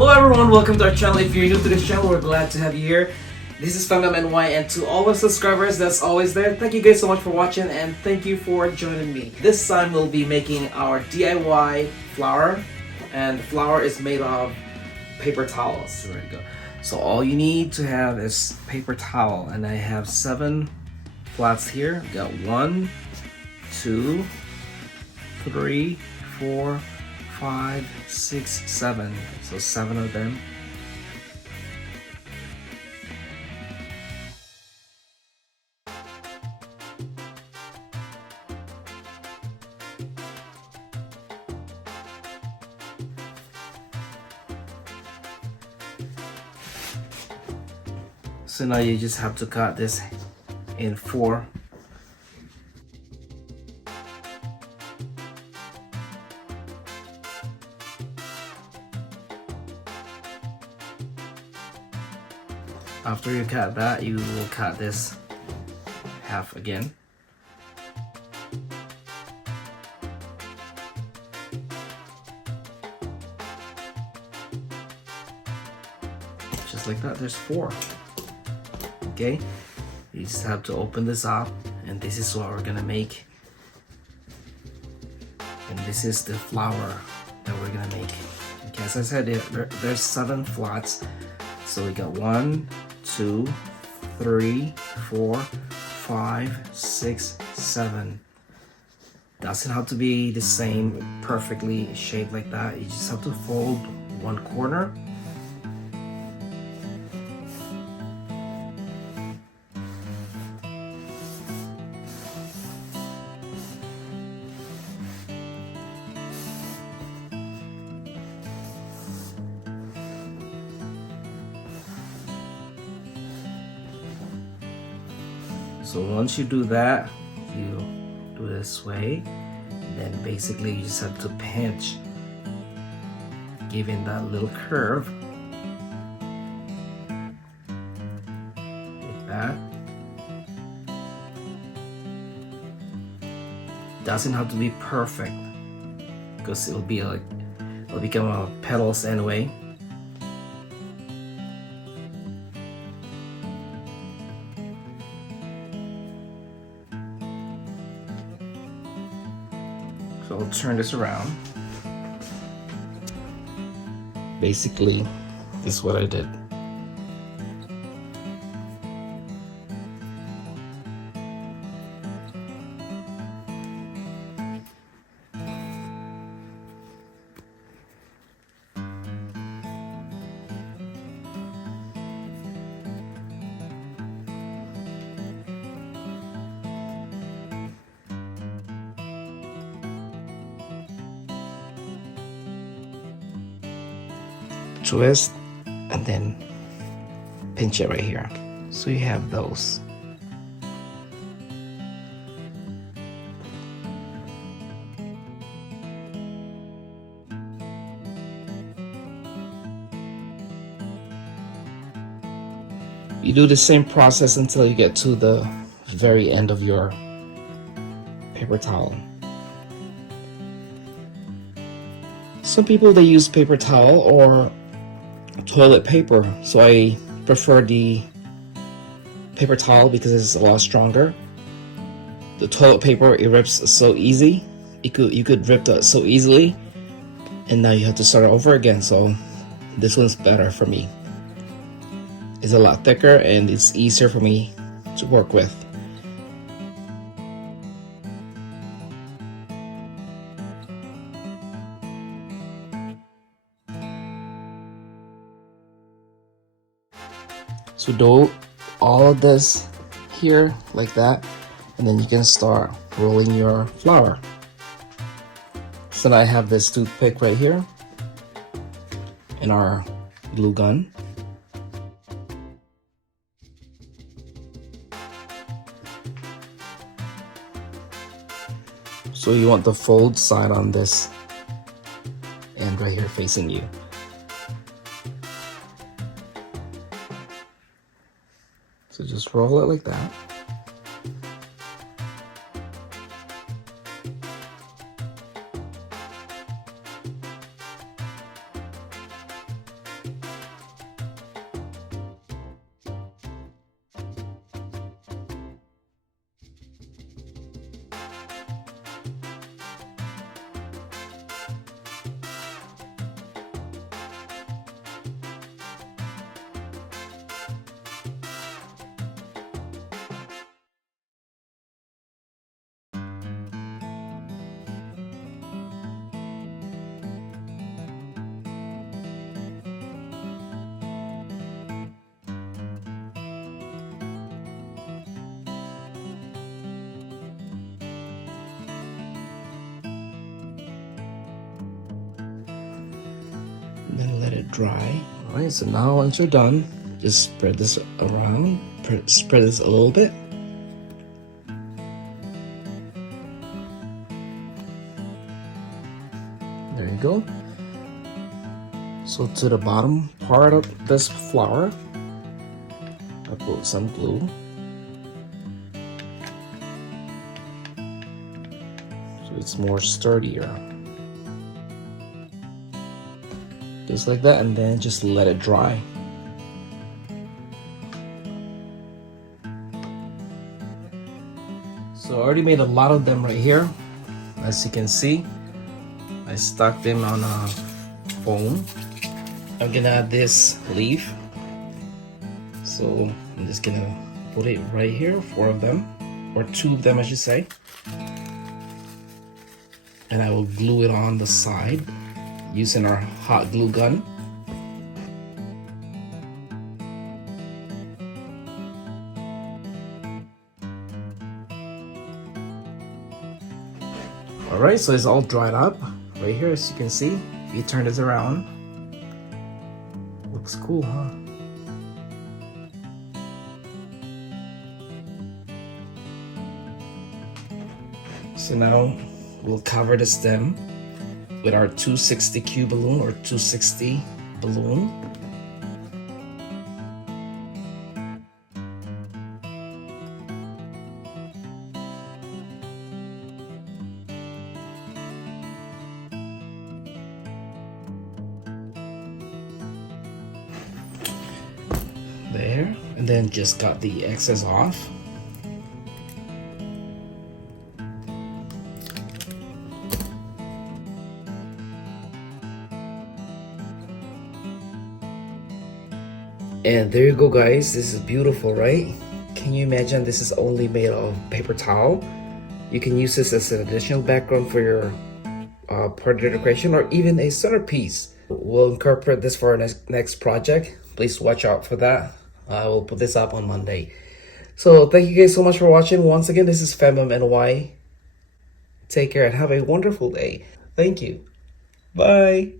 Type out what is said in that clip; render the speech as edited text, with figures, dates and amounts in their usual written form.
Hello everyone, welcome to our channel. If you're new to this channel, we're glad to have you here. This is Fangam NY, and to all our subscribers that's always there, thank you guys so much for watching and thank you for joining me. This time we'll be making our DIY flower, and the flower is made of paper towels. Ready to go. So all you need to have is paper towel, and I have 7 flats here. Got 1, 2, 3, 4, 5, 6, 7. So 7 of them. So now you just have to cut this in 4. After you cut that, you will cut this half again. Just like that, there's 4. Okay, you just have to open this up, and this is what we're gonna make. And this is the flower that we're gonna make. Okay, as I said, there's 7 flats. So we got 1, 2, 3, 4, 5, 6, 7. Doesn't have to be the same perfectly shaped like that. You just have to fold one corner. So once you do that, you do this way, then basically you just have to pinch, giving that little curve like that. Doesn't have to be perfect because it'll become a petals anyway. So I'll turn this around. Basically, this is what I did. Twist and then pinch it right here. So you have those. You do the same process until you get to the very end of your paper towel. Some people, they use paper towel or toilet paper, so I prefer the paper towel because it's a lot stronger. The toilet paper, it rips so easy. You could rip that so easily, and now you have to start over again. So this one's better for me. It's a lot thicker and it's easier for me to work with. So do all of this here like that, and then you can start rolling your flower. So now I have this toothpick right here and our glue gun. So you want the fold side on this end right here facing you. So just roll it like that. then let it dry. All right, so now once you're done, just spread this around, spread this a little bit. There you go. So to the bottom part of this flower, I put some glue. So it's more sturdier. Just like that, and then just let it dry. So I already made a lot of them right here. As you can see, I stuck them on a foam. I'm gonna add this leaf. So I'm just gonna put it right here, 4 of them, or 2 of them I should say. And I will glue it on the side using our hot glue gun. Alright, so it's all dried up right here, as you can see. If you turn this around, looks cool, huh? So now we'll cover the stem with our 260Q balloon or 260 balloon. There, and then just got the excess off. And there you go, guys. This is beautiful, right? Can you imagine this is only made of paper towel? You can use this as an additional background for your party decoration or even a centerpiece. We'll incorporate this for our next project. Please watch out for that. I will put this up on Monday. So thank you guys so much for watching. Once again, this is FemMNY. Take care and have a wonderful day. Thank you. Bye.